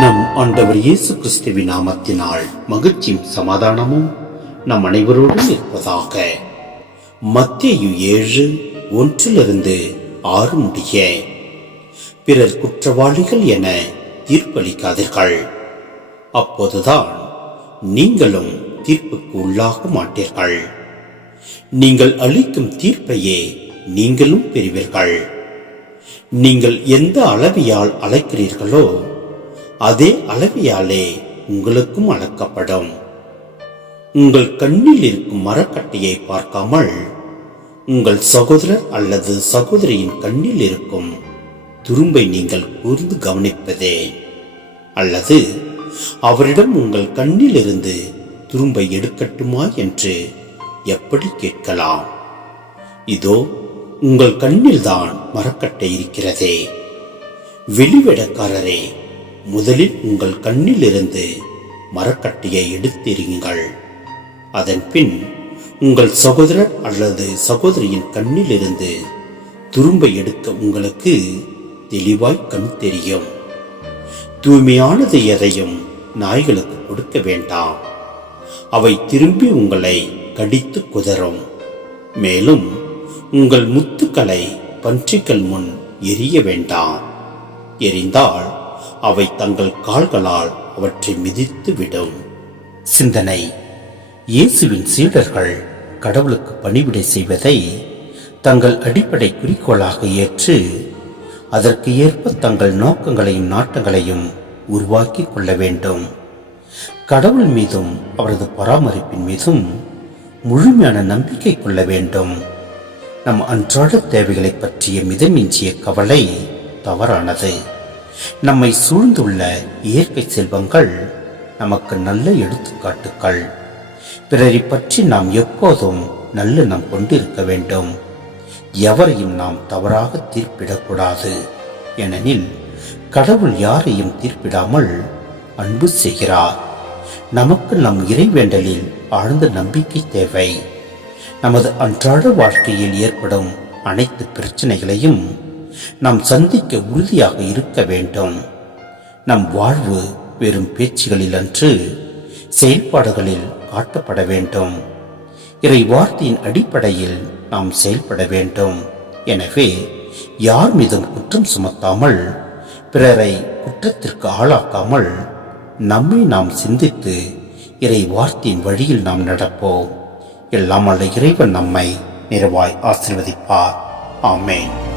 நம் ஆண்டவர் இயேசு கிறிஸ்துவின் நாமத்தினால் மகிழ்ச்சியும் சமாதானமும் நம் அனைவரோடும் இருப்பதாக. மத்தியு ஏழு ஒன்றிலிருந்து ஆறு முடிய. பிறர் குற்றவாளிகள் என தீர்ப்பளிக்காதீர்கள். அப்போதுதான் நீங்களும் தீர்ப்புக்கு உள்ளாக மாட்டீர்கள். நீங்கள் அளிக்கும் தீர்ப்பையே நீங்களும் பெறுவீர்கள். நீங்கள் எந்த அளவியால் அழைக்கிறீர்களோ அதே அளவியாலே உங்களுக்கும் அளக்கப்படும். உங்கள் கண்ணில் இருக்கும் மரக்கட்டையை பார்க்காமல் உங்கள் சகோதரர் அல்லது சகோதரியின் கண்ணில் இருக்கும் துரும்பை நீங்கள் கூர்ந்து கவனிப்பதே. அல்லது அவரிடம் உங்கள் கண்ணிலிருந்து துரும்பை எடுக்கட்டுமா என்று எப்படி கேட்கலாம்? இதோ உங்கள் கண்ணில்தான் மரக்கட்டை இருக்கிறதே. வெளிவிடக்காரரே முதலில் உங்கள் கண்ணிலிருந்து மரக்கட்டியை எடுத்தெறியுங்கள். அதன் பின் உங்கள் சகோதரர் அல்லது சகோதரியின் கண்ணிலிருந்து துரும்பை எடுக்க உங்களுக்கு தெளிவாய் கண் தெரியும். தூய்மையானது எதையும் நாய்களுக்கு கொடுக்க வேண்டாம். அவை திரும்பி உங்களை கடித்து குதறும். மேலும் உங்கள் முத்துக்களை பன்றிகள் முன் எரிய வேண்டாம். எரிந்தால் அவை தங்கள் கால்களால் அவற்றை மிதித்து விடும். சிந்தனை. இயேசுவின் சீடர்கள் கடவுளுக்கு பணிவிடை செய்வதை தங்கள் அடிப்படை குறிக்கோளாக ஏற்று அதற்கு ஏற்ப தங்கள் நோக்கங்களையும் நாட்டங்களையும் உருவாக்கி கொள்ள வேண்டும். கடவுள் மீதும் அவரது பராமரிப்பின் மீதும் முழுமையான நம்பிக்கை கொள்ள வேண்டும். நம் அன்றாட தேவைகளை பற்றிய மிதமிஞ்சிய கவலை தவறானது. நம்மை சூழ்ந்துள்ள இயற்கை செல்வங்கள் நமக்கு நல்ல எடுத்துக்காட்டுக்கள் பிறரை பற்றி நாம் எப்போதும் நல்லெண்ணம் கொண்டிருக்க வேண்டும். எவரையும் நாம் தவறாக தீர்ப்பிடக்கூடாது ஏனெனில் கடவுள் யாரையும் தீர்ப்பிடாமல் அன்பு செய்கிறார். நமக்கு நம் இறைவேண்டலில் ஆழ்ந்த நம்பிக்கை தேவை. நமது அன்றாட வாழ்க்கையில் ஏற்படும் அனைத்து பிரச்சனைகளையும் நாம் சந்திக்க உறுதியாக இருக்க வேண்டும். நம் வாழ்வு வெறும் பேச்சுகளில் அன்று செயல்பாடுகளில் காட்டப்பட வேண்டும். இறை வார்த்தையின் அடிப்படையில் நாம் செயல்பட வேண்டும். எனவே யார் மீதும் குற்றம் சுமத்தாமல் பிறரை குற்றத்திற்கு ஆளாக்காமல் நம்மை நாம் சிந்தித்து இறை வார்த்தையின் வழியில் நாம் நடப்போம். எல்லாம் அல்ல இறைவன் நம்மை நிறைவாய் ஆசிர்வதிப்பார். ஆமேன்.